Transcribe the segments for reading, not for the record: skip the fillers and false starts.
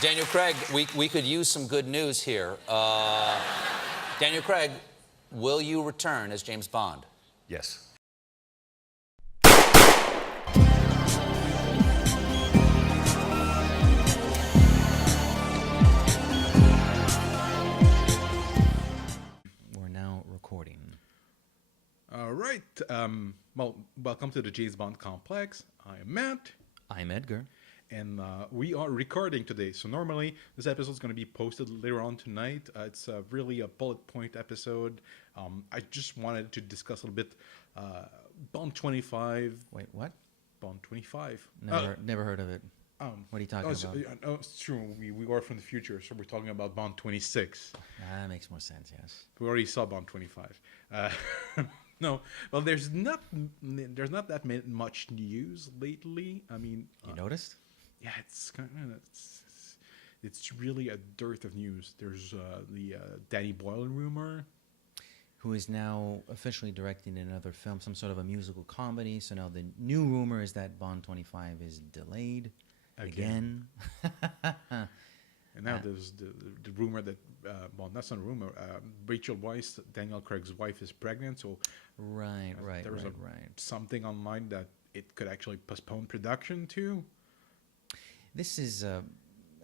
Daniel Craig, we could use some good news here. Daniel Craig, will you return as James Bond? Yes. We're now recording. All right. Well, welcome to the James Bond Complex. I'm Matt. I'm Edgar. And we are recording today. So normally this episode is going to be posted later on tonight. It's really a bullet point episode. I just wanted to discuss a little bit Bond 25. Wait, what? Bond 25. Never heard of it. What are you talking about? It's true. We are from the future, so we're talking about Bond 26. That makes more sense, yes. We already saw Bond 25. No, well, there's not that much news lately. I mean, You noticed? yeah, it's kind of it's really a dearth of news. There's the Danny Boyle rumor. Who is now officially directing another film, some sort of a musical comedy. So now the new rumor is that Bond 25 is delayed again. And now there's the rumor that, well, that's not a rumor. Rachel Weisz, Daniel Craig's wife, is pregnant. So Right. there was something online that it could actually postpone production too. This is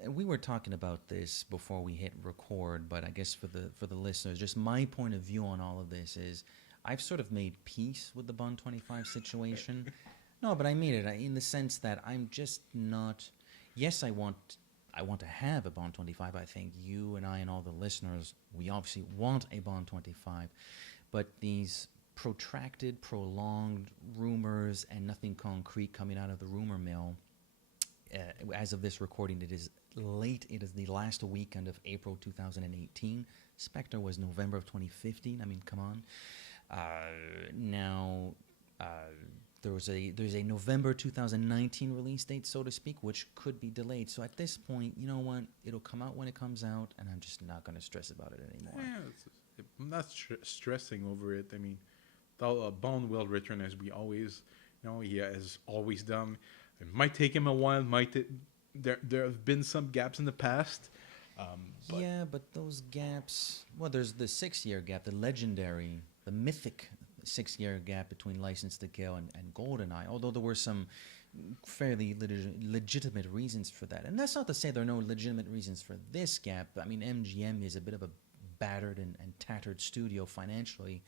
we were talking about this before we hit record, but I guess for the listeners, just my point of view on all of this is I've sort of made peace with the Bond 25 situation. No, but I mean it in the sense that I'm just not. Yes, I want to have a Bond 25. I think you and I and all the listeners, we obviously want a Bond 25, but these protracted, prolonged rumors and nothing concrete coming out of the rumor mill. As of this recording, it is late. It is the last weekend of April 2018. Spectre was November of 2015. I mean, come on. Now, there's a November 2019 release date, so to speak, which could be delayed. So at this point, you know what? It'll come out when it comes out, and I'm just not going to stress about it anymore. Yeah, I'm not stressing over it. I mean, Bond will return as we always, he has always done. It might take him a while. There have been some gaps in the past. But those gaps. Well, there's the 6-year gap, the legendary, the mythic 6-year gap between License to Kill and GoldenEye. Although there were some fairly legitimate reasons for that, and that's not to say there are no legitimate reasons for this gap. I mean, MGM is a bit of a battered and tattered studio financially.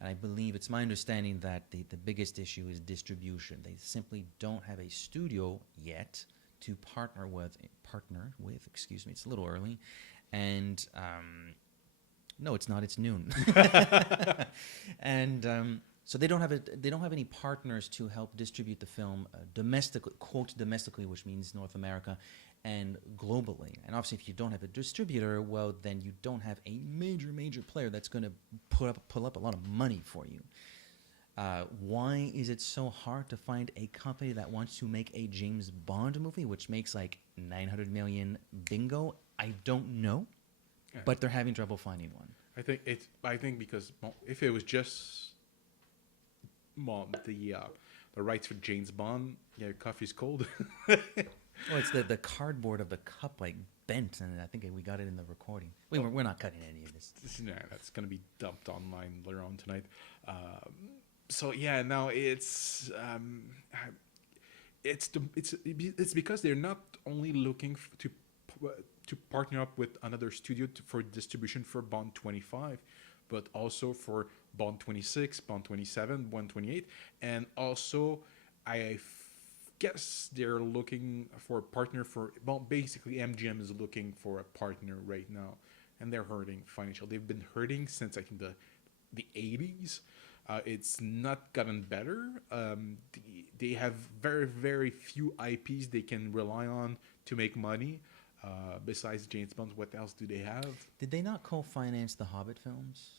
And I believe it's my understanding that the biggest issue is distribution. They simply don't have a studio yet to partner with. Excuse me, it's a little early. And no, it's not. It's noon. And so they don't have any partners to help distribute the film domestically, quote domestically, which means North America, and globally. And obviously, if you don't have a distributor, well, then you don't have a major player that's going to pull up a lot of money for you. Why is it so hard to find a company that wants to make a James Bond movie, which makes like 900 million bingo? I don't know, but they're having trouble finding one. I think because if it was just the rights for James Bond, yeah, coffee's cold. Well, it's the cardboard of the cup like bent, and I think we got it in the recording. We're not cutting any of this. Yeah, that's gonna be dumped online later on tonight. So yeah, now it's because they're not only looking to partner up with another studio for distribution for Bond 25, but also for Bond 26, Bond 27, Bond 28, and also I guess they're looking for a partner basically MGM is looking for a partner right now, and they're hurting financially. They've been hurting since I think the 80s. It's not gotten better. They have very few IPs they can rely on to make money. Besides James Bond, what else do they have? Did they not co-finance the Hobbit films?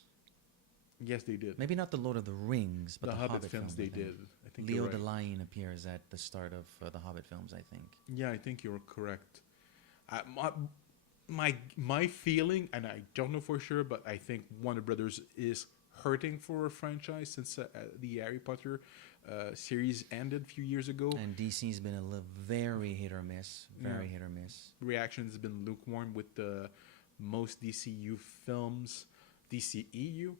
Yes, they did. Maybe not the Lord of the Rings, but the Hobbit films they did. I think Leo right. the Lion appears at the start of the Hobbit films, I think. Yeah, I think you're correct. My feeling, and I don't know for sure, but I think Warner Brothers is hurting for a franchise since the Harry Potter series ended a few years ago. And DC's been very hit or miss. Very hit or miss. Reaction has been lukewarm with the most DCU films. DCEU.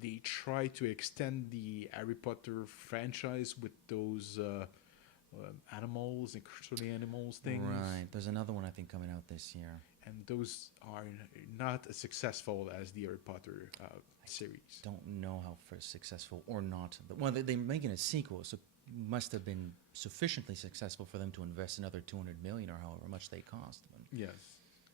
They try to extend the Harry Potter franchise with those animals and crucially animals things. Right. There's another one I think coming out this year. And those are not as successful as the Harry Potter series. Don't know how successful or not. Well, they're making a sequel, so must have been sufficiently successful for them to invest another $200 million or however much they cost. But, Yes.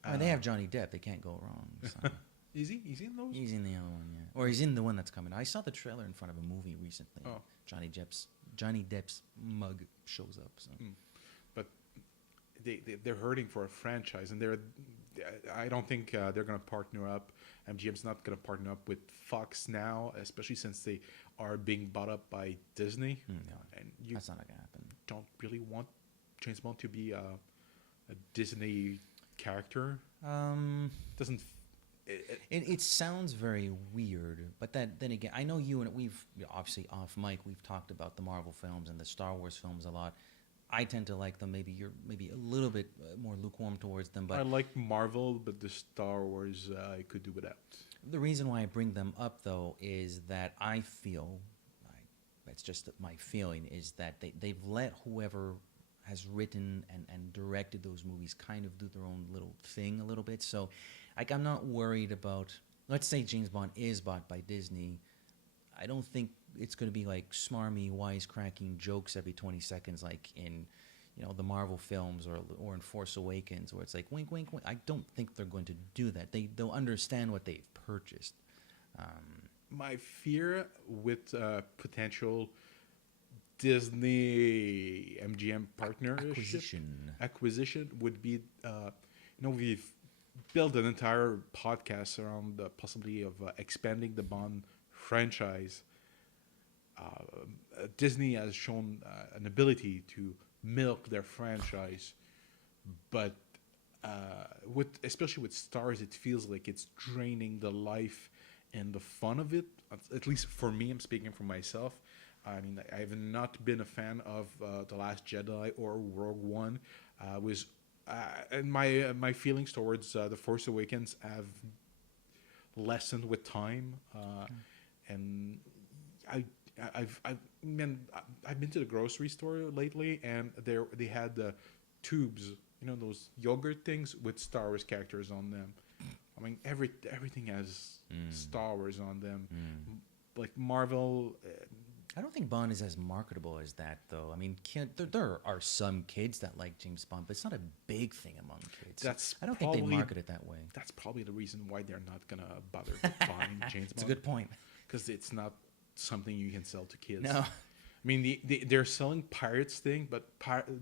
I mean, they have Johnny Depp. They can't go wrong. So. Is he? Is he in those? He's in the other one, yeah. Or he's in the one that's coming. I saw the trailer in front of a movie recently. Oh. Johnny Depp's mug shows up. So. But they're hurting for a franchise, and I don't think they're going to partner up. MGM's not going to partner up with Fox now, especially since they are being bought up by Disney. No, And you that's not going to happen. don't really want James Bond to be a Disney character. Doesn't. It sounds very weird, but then again, I know you and we've obviously off mic we've talked about the Marvel films and the Star Wars films a lot. I tend to like them. Maybe you're a little bit more lukewarm towards them, but I like Marvel, but the Star Wars I could do without. the reason why I bring them up though is that I feel, that's just my feeling, is that they've let whoever has written and directed those movies kind of do their own little thing a little bit. So, like, I'm not worried about, let's say James Bond is bought by Disney. I don't think it's going to be like smarmy, wisecracking jokes every 20 seconds like in, the Marvel films or in Force Awakens, where it's like wink, wink, wink. I don't think they're going to do that. They'll understand what they've purchased. My fear with potential Disney MGM partnership acquisition would be, we've built an entire podcast around the possibility of expanding the Bond franchise. Disney has shown an ability to milk their franchise, but especially with Stars, it feels like it's draining the life and the fun of it. At least for me, I'm speaking for myself. I mean, I have not been a fan of The Last Jedi or Rogue One. And my feelings towards The Force Awakens have lessened with time. And I've been to the grocery store lately, and they had the tubes, those yogurt things with Star Wars characters on them. I mean, everything has Star Wars on them. Like Marvel. I don't think Bond is as marketable as that, though. I mean, there are some kids that like James Bond, but it's not a big thing among kids. I don't think they market it that way. That's probably the reason why they're not gonna bother buying James Bond. It's a good point. Because it's not something you can sell to kids. No. I mean, they're selling Pirates thing, but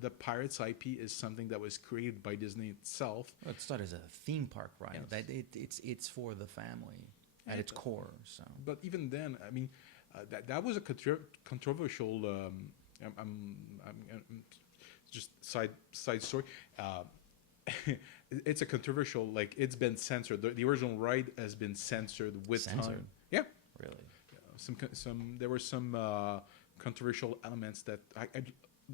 the Pirates IP is something that was created by Disney itself. Well, it started as a theme park ride. Yes. It's for the family at its core. So. But even then, I mean, that was a controversial. I'm just side story. It's a controversial. Like, it's been censored. The original ride has been censored with time. Yeah. Really. There were some controversial elements that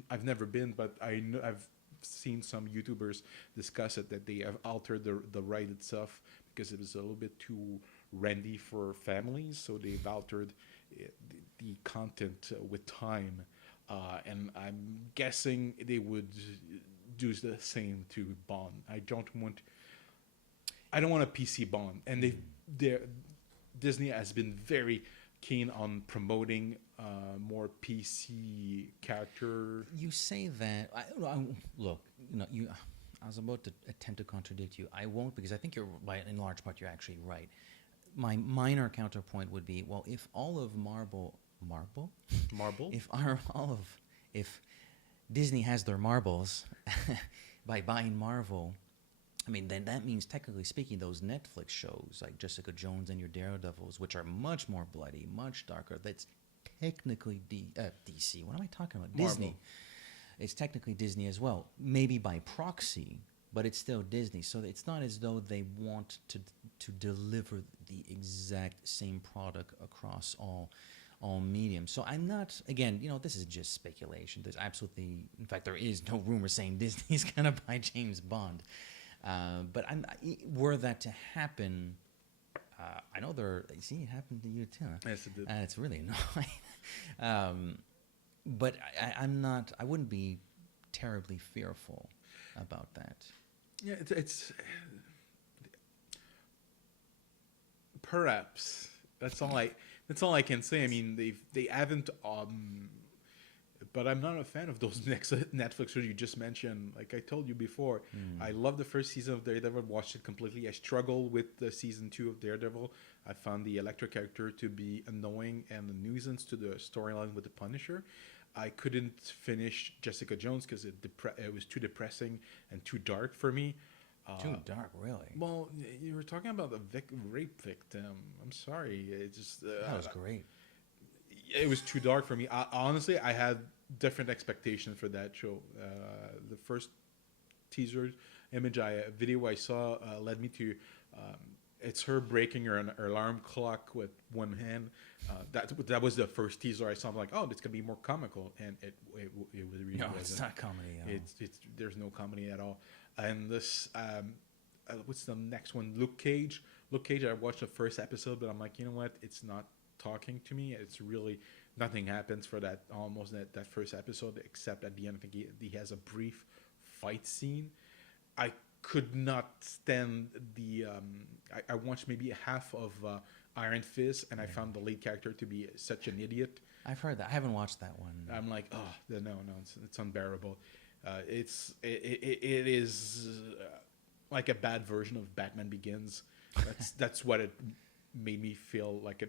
I've never been, but I've seen some YouTubers discuss it, that they have altered the ride itself because it was a little bit too randy for families, so they've altered the content with time, and I'm guessing they would do the same to Bond. I don't want a PC Bond, and Disney has been very keen on promoting more PC character. You say that. Look, I was about to attempt to contradict you. I won't, because I think you're right. In large part, you're actually right. My minor counterpoint would be, well, if all of Marvel, if Disney has their marbles by buying Marvel, I mean, then that means, technically speaking, those Netflix shows like Jessica Jones and your Daredevils, which are much more bloody, much darker, that's technically DC. What am I talking about? Marvel. Disney. It's technically Disney as well, maybe by proxy, but it's still Disney. So it's not as though they want to deliver the exact same product across all all mediums. So I'm not, again, this is just speculation. There's absolutely, in fact, there is no rumor saying Disney's going to buy James Bond. But were that to happen, I know it happened to you too. Yes, it did. And it's really annoying. But I wouldn't be terribly fearful about that. Yeah, it's perhaps that's all I can say. I mean, they haven't but I'm not a fan of those next Netflix shows you just mentioned. Like I told you before, I love the first season of Daredevil, watched it completely. I struggle with the season 2 of Daredevil. I found the Elektra character to be annoying and a nuisance to the storyline with the Punisher. I couldn't finish Jessica Jones because it was too depressing and too dark for me. Too dark, really? Well, you were talking about a rape victim. I'm sorry. It just That was great. it was too dark for me. Honestly, I had different expectations for that show. The first teaser video I saw led me to it's her breaking her alarm clock with one hand. That was the first teaser I saw. I'm like, oh, it's gonna be more comical, and it was really wasn't. It's not comedy at all. It's there's no comedy at all. And this what's the next one? Luke Cage. I watched the first episode, but I'm like, you know what? It's not talking to me. It's really nothing happens for that first episode, except at the end. I think he has a brief fight scene. I could not stand the. I watched maybe half of Iron Fist, and I found the lead character to be such an idiot. I've heard that. I haven't watched that one. I'm like, oh no, it's unbearable. It is like a bad version of Batman Begins. That's what it made me feel like.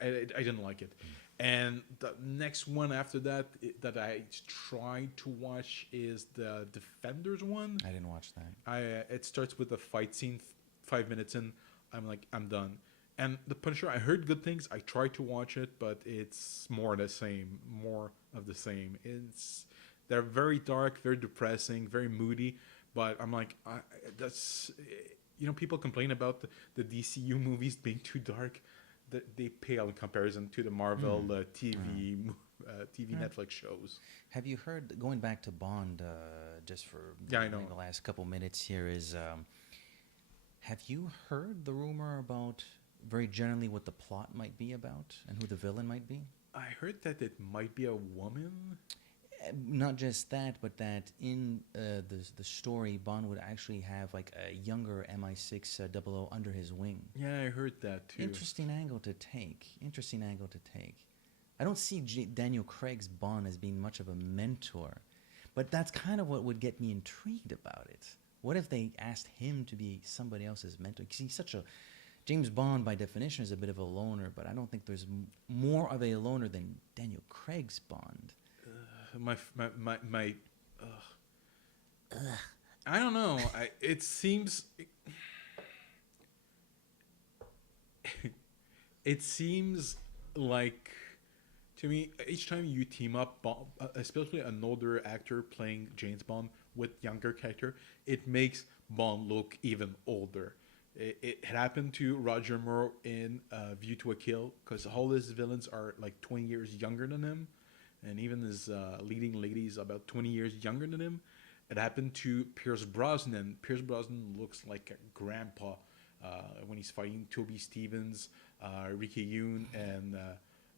I didn't like it. And the next one after that that I tried to watch is the Defenders one. I didn't watch that. It starts with a fight scene. 5 minutes in, I'm like, I'm done. And the Punisher, I heard good things. I tried to watch it, but it's more of the same. They're very dark, very depressing, very moody. But I'm like, that's people complain about the DCU movies being too dark. They pale in comparison to the Marvel TV Netflix shows. Have you heard, going back to Bond, just for I know. the last couple minutes here, is have you heard the rumor about very generally what the plot might be about and who the villain might be? I heard that it might be a woman. Not just that, but that in the story, Bond would actually have like a younger MI6 00 under his wing. Yeah, I heard that too. Interesting angle to take. I don't see Daniel Craig's Bond as being much of a mentor, but that's kind of what would get me intrigued about it. What if they asked him to be somebody else's mentor? Because he's such a... James Bond, by definition, is a bit of a loner, but I don't think there's more of a loner than Daniel Craig's Bond. I don't know. It seems like to me each time you team up especially an older actor playing James Bond with younger character, it makes Bond look even older. It happened to Roger Moore in View to a Kill, because all his villains are like 20 years younger than him. And even his leading lady is about 20 years younger than him. It happened to Pierce Brosnan. Pierce Brosnan looks like a grandpa when he's fighting Toby Stevens, Ricky Yoon, and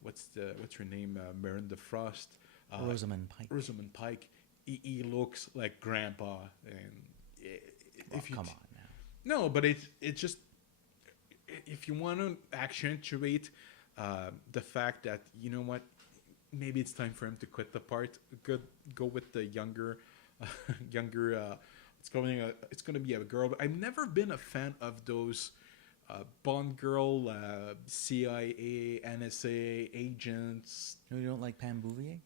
what's her name? Miranda Frost. Rosamund Pike. He looks like grandpa. And come on now. No, but it's just, if you want to accentuate the fact that, you know what, maybe it's time for him to quit the part. Go with the younger. It's going to be a girl. But I've never been a fan of those Bond girl, CIA, NSA agents. You don't like Pam Bouvier?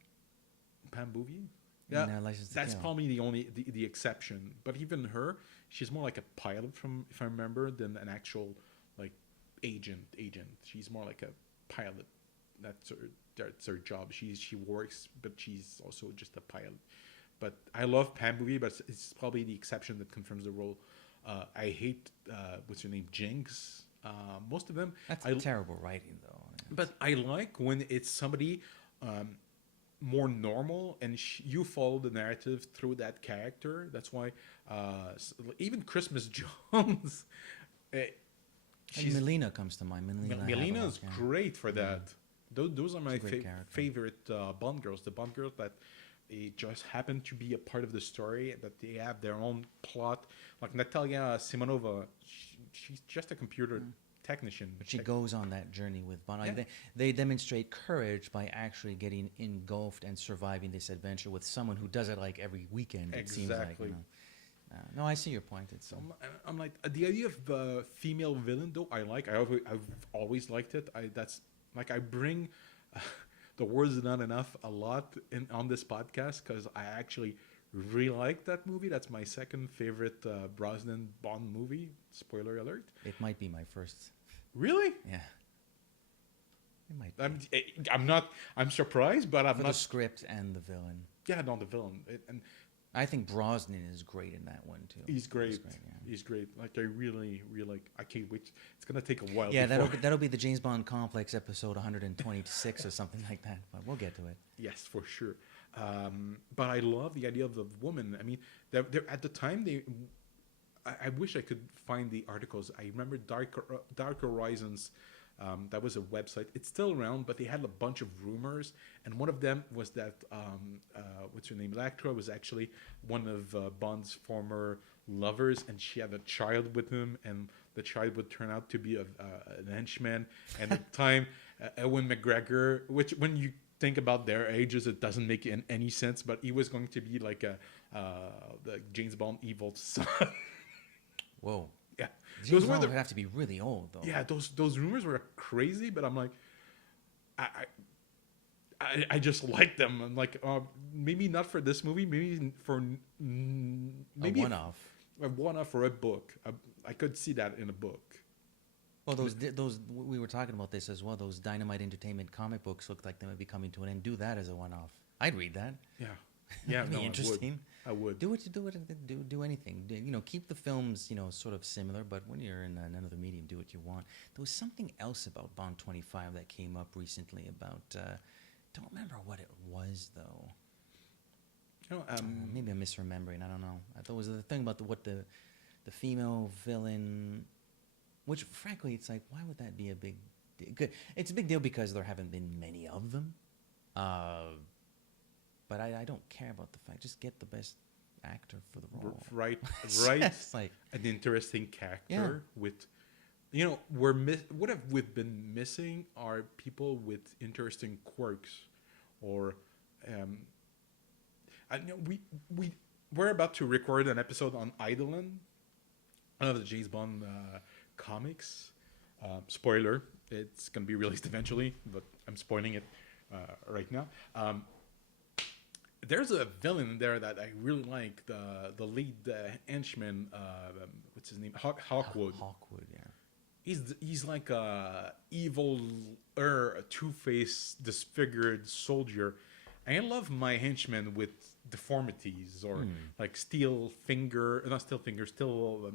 Pam Bouvier? Yeah, that's kill. probably the only the exception. But even her, she's more like a pilot, if I remember, than an actual like agent. She's more like a pilot. That's her job. She works, but she's also just a pilot. But I love Pam Bouvier, but it's probably the exception that confirms the role. I hate what's her name, Jinx. Most of them, That's I terrible writing, though. but I like when it's somebody more normal and you follow the narrative through that character. That's why even Christmas Jones, eh, Like she's Melina comes to mind. Melina is great for that. Those are my a great character. favorite Bond girls. The Bond girls that they just happen to be a part of the story, that they have their own plot. Like Natalia Simonova, she's just a computer technician. But she goes on that journey with Bond. Like they demonstrate courage by actually getting engulfed and surviving this adventure with someone who does it like every weekend. It seems like. Exactly. No, I see your point. It's I'm like the idea of female villain though. I've always liked it. I bring the words not enough a lot on this podcast because I actually really like that movie. That's my second favorite Brosnan Bond movie. Spoiler alert. it might be my first. Really? Yeah. It might be. I'm surprised, but I'm For not. the script and the villain. Yeah, no, the villain. And I think Brosnan is great in that one too. he's great. Yeah. He's great. Like I really, really like. I can't wait. It's gonna take a while. Yeah, before- that'll be the James Bond Complex episode 126 or something like that. But we'll get to it. Yes, for sure. But I love the idea of the woman. I mean, they're at the time I wish I could find the articles. I remember Dark Horizons. That was a website. It's still around, but they had a bunch of rumors, and one of them was that what's her name? Electra was actually one of Bond's former lovers, and she had a child with him, and the child would turn out to be an henchman. And at the time, Ewan McGregor, which when you think about their ages, it doesn't make any sense, but he was going to be like the James Bond evil son. Whoa. Yeah, James Bond would have to be really old though. yeah. Those rumors were crazy, but I'm like, I just like them. I'm like, maybe not for this movie. Maybe for maybe a one-off. A one-off for a book. I could see that in a book. Well, those we were talking about this as well. Those Dynamite Entertainment comic books look like they might be coming to an end. Do that as a one-off. I'd read that. Yeah, yeah. That'd be no, interesting. I would. Do anything. Keep the films, sort of similar, but when you're in another medium, do what you want. There was something else about Bond 25 that came up recently about. Don't remember what it was though. Maybe I'm misremembering. I don't know. I thought it was the thing about the female villain, which frankly, it's like, why would that be a big deal? It's a big deal because there haven't been many of them. But I don't care about the fact. Just get the best actor for the role. Right. It's like an interesting character with, what have we been missing are people with interesting quirks, or, I know we're about to record an episode on Ident Man, one of the James Bond comics. Spoiler, it's gonna be released eventually, but I'm spoiling it right now. There's a villain in there that I really like. The lead henchman. What's his name? Hawkwood. Hawkwood, yeah. He's like a evil, a two-faced, disfigured soldier. I love my henchmen with deformities or like not steel fingers, still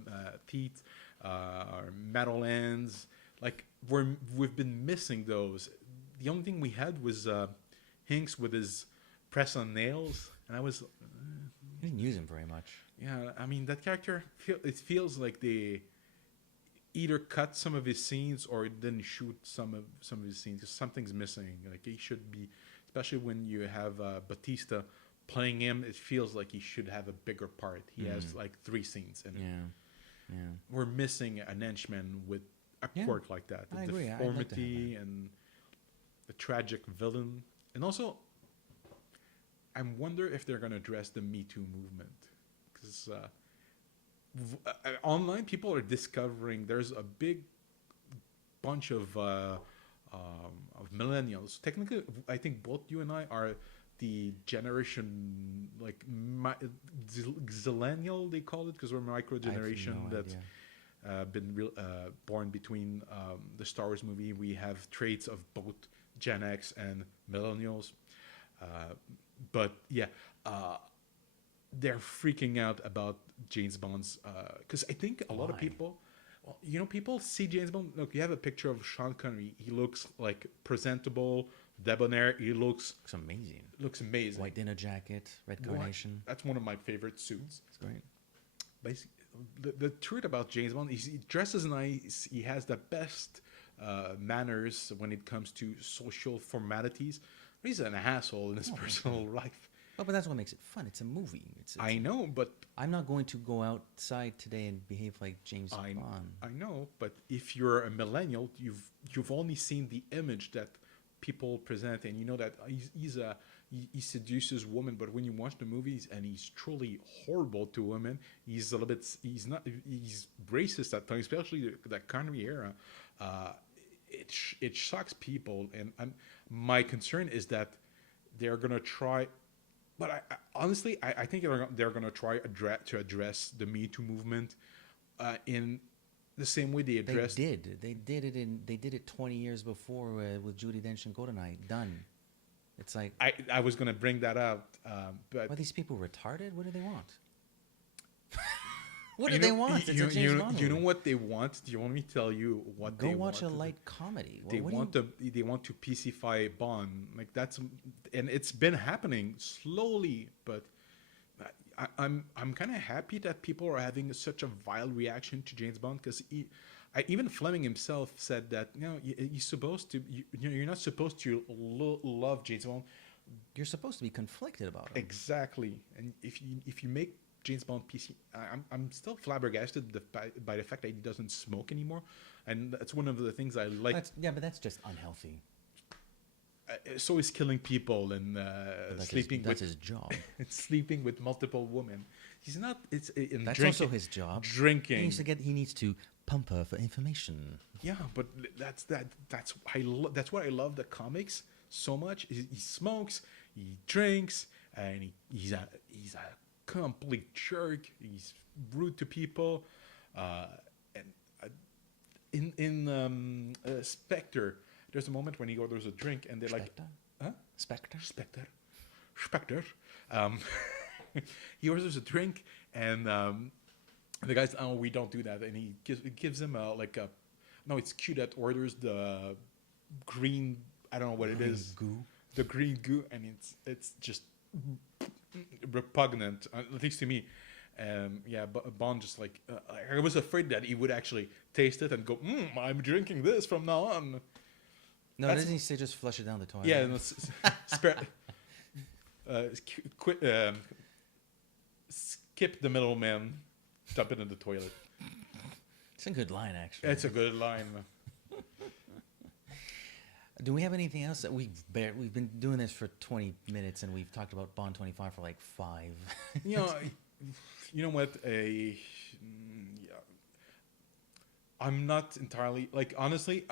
teeth, or metal hands. Like we've been missing those. The only thing we had was Hinks with his press on nails, and I was. You didn't use him very much. Yeah, I mean that character. It feels like they either cut some of his scenes or didn't shoot some of his scenes. Something's missing. Like he should be, especially when you have Batista playing him. It feels like he should have a bigger part. He has like 3 scenes, and we're missing an henchman with a quirk like that. The I agree. deformity and the tragic villain, and also. I wonder if they're going to address the Me Too movement, because online people are discovering there's a big bunch of millennials. Technically, I think both you and I are the generation like zillennial, they call it, because we're micro generation that's been born between the Star Wars movie. We have traits of both Gen X and millennials. But yeah, they're freaking out about James Bond's because I think a lot of people Well, you know, people see James Bond. Look, you have a picture of Sean Connery. He looks like presentable, debonair. He looks Looks amazing. amazing. White dinner jacket, red White- carnation. That's one of my favorite suits. It's great. Basically, the truth about James Bond is he dresses nice. He has the best manners when it comes to social formalities. He's an asshole in his personal life. Oh, but that's what makes it fun. It's a movie. It's I know, but I'm not going to go outside today and behave like James Bond. I know, but if you're a millennial, you've only seen the image that people present, and you know that he seduces women. But when you watch the movies, and he's truly horrible to women, he's he's racist at times, especially that Connery era. It shocks people, and my concern is that they're gonna try. But I honestly, I think they're going to try to address the Me Too movement in the same way they addressed. They did it 20 years before with Judi Dench and Goldeneye. Done. It's like, I was going to bring that up, but are these people retarded? What do they want? What do they want? It's a James Bond you know movie. what they want? Do you want me to tell you what Go they watch want? a light comedy. They want to PCify Bond, like that's, and it's been happening slowly, but I'm kind of happy that people are having such a vile reaction to James Bond, because even Fleming himself said that you're supposed to you're not supposed to love James Bond. You're supposed to be conflicted about him. Exactly, and if you make James Bond PC, I'm still flabbergasted by the fact that he doesn't smoke anymore, and that's one of the things I like. But that's just unhealthy. So he's killing people and sleeping That's with his job. sleeping with multiple women. He's not. That's That's also his job. Drinking. He needs to pump her for information. Yeah, but that's what I love the comics so much. He smokes, he drinks, and he's a complete jerk. He's rude to people. In Spectre, there's a moment when he orders a drink and they're like, huh? Spectre. He orders a drink and the guy's, oh, we don't do that, and he gives him no, it's Q that orders the green, I don't know what it is, Goo. the green goo, and it's just repugnant, at least to me. Bond just like I was afraid that he would actually taste it and go, I'm drinking this from now on. No, doesn't he say just flush it down the toilet? Yeah, no, skip the middleman, dump it in the toilet. It's a good line, actually. It's a good line. Do we have anything else that we've been doing this for 20 minutes and we've talked about Bond 25 for like 5? You know what? I'm not entirely honestly.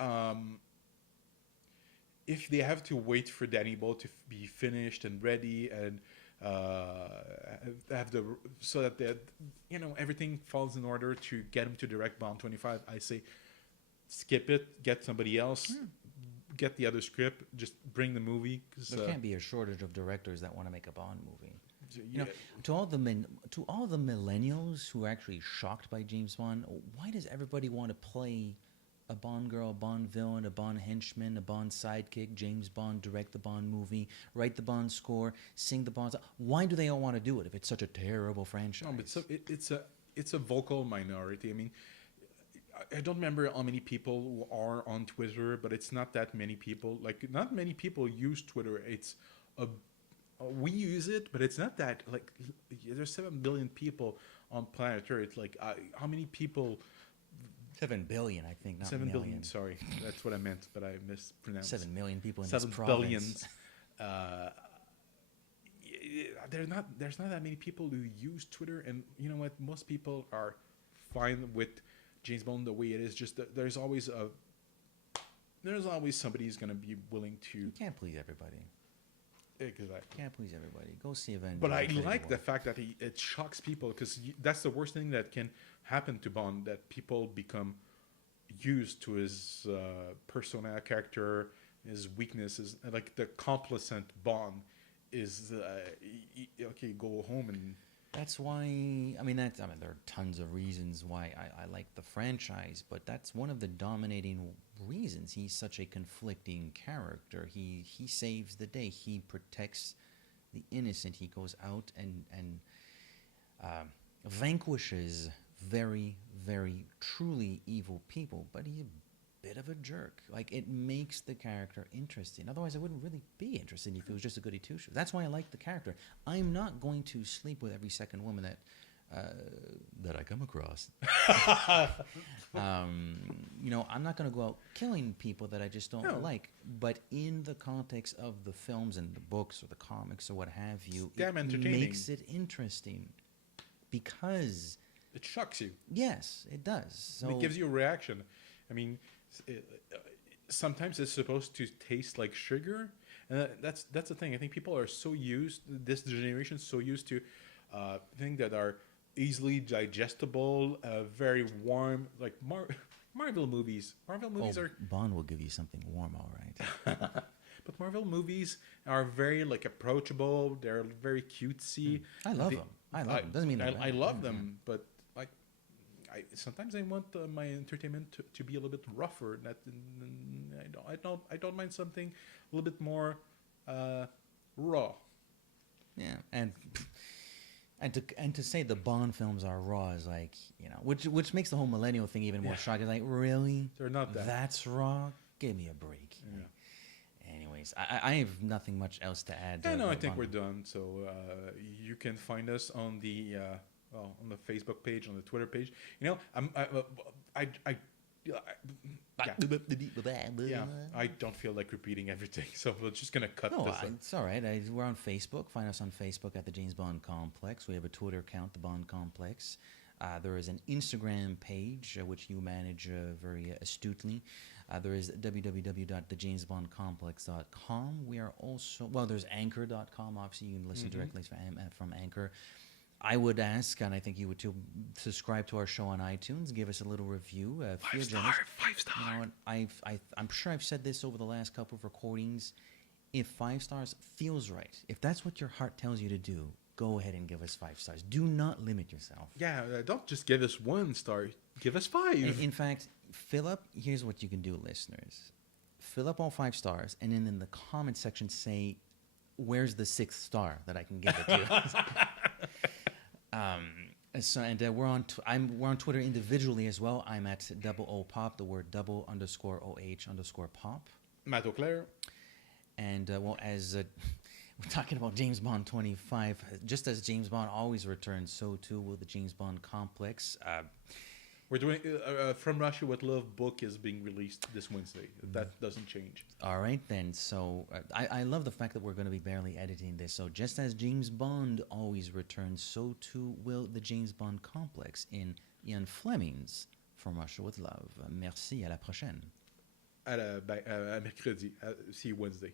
If they have to wait for Danny Boyle to be finished and ready and have so that everything falls in order to get him to direct Bond 25, I say skip it, get somebody else. Get the other script, just bring the movie. There can't be a shortage of directors that want to make a Bond movie. Yeah. To all the millennials who are actually shocked by James Bond, why does everybody want to play a Bond girl, a Bond villain, a Bond henchman, a Bond sidekick, James Bond direct the Bond movie, write the Bond score, sing the Bond song? Why do they all want to do it if it's such a terrible franchise? No, but it's a vocal minority. I mean, I don't remember how many people are on Twitter, but it's not that many people. Not many people use Twitter. We use it, but it's not that there's 7 billion people on planet Earth. How many people? 7 billion, I think, not 7 million. billion. Sorry, that's what I meant, but I mispronounced. 7 million people in 7 this province. billions. There's not that many people who use Twitter, and you know what? Most people are fine with James Bond the way it is. Just that there's always somebody who's gonna be willing to. You can't please everybody. Exactly. Can't please everybody. Go see Avengers. But I Infinity like War. the fact that it shocks people, because that's the worst thing that can happen to Bond, that people become used to his persona, character, his weaknesses. Like the complacent Bond is okay. Go home and That's why, there are tons of reasons why I like the franchise, but that's one of the dominating reasons. He's such a conflicting character. He saves the day. He protects the innocent. He goes out and vanquishes very, very truly evil people, but he's a bit of a jerk. Like, it makes the character interesting. Otherwise, I wouldn't really be interested if it was just a goody two shoes. That's why I like the character. I'm not going to sleep with every second woman that I come across. I'm not going to go out killing people that I just don't like. But in the context of the films and the books or the comics or what have you, damn it entertaining. makes it interesting because It shocks you. yes, it does. So It gives you a reaction. I mean, sometimes it's supposed to taste like sugar, and that's the thing. I think people are so used, this generation, so used to things that are easily digestible, very warm, like Marvel movies. Marvel movies are, Bond will give you something warm, all right. but Marvel movies are very like approachable. They're very cutesy. I love them. I love them. Doesn't mean they're I bad. love them, but like, sometimes I want my entertainment to be a little bit rougher. That I don't mind something a little bit more raw. Yeah, and to say the Bond films are raw is like, which makes the whole millennial thing even more shocking. Like, really? They're not that. That's raw? Give me a break. Yeah. Anyways, I have nothing much else to add. Yeah, no, I about think Bond. we're done. So you can find us on the on the Facebook page, on the Twitter page. Yeah, I don't feel like repeating everything, so we're just gonna cut No, this. it's all right. We're on Facebook. Find us on Facebook at the James Bond Complex. We have a Twitter account, the Bond Complex. There is an Instagram page, which you manage very astutely. There is www.thejamesbondcomplex.com. We are also, there's anchor.com. Obviously, you can listen directly from Anchor. I would ask, and I think you would too, subscribe to our show on iTunes. Give us a little review. Feel generous. 5 star. I'm sure I've said this over the last couple of recordings. If 5 stars feels right, if that's what your heart tells you to do, go ahead and give us 5 stars. Do not limit yourself. Yeah, don't just give us 1 star. Give us 5. In fact, fill up. Here's what you can do, listeners. Fill up all 5 stars, and then in the comment section say, "Where's the 6th star that I can give it to?" We're on Twitter individually as well. I'm at @OOPOP, the word _OH_pop. Matt Auclair. And as we're talking about James Bond 25, just as James Bond always returns, so too will the James Bond Complex. We're doing From Russia with Love book is being released this Wednesday. That doesn't change. All right, then. So I love the fact that we're going to be barely editing this. So just as James Bond always returns, so too will the James Bond Complex in Ian Fleming's From Russia with Love. Merci, à la prochaine. À mercredi. See you Wednesday.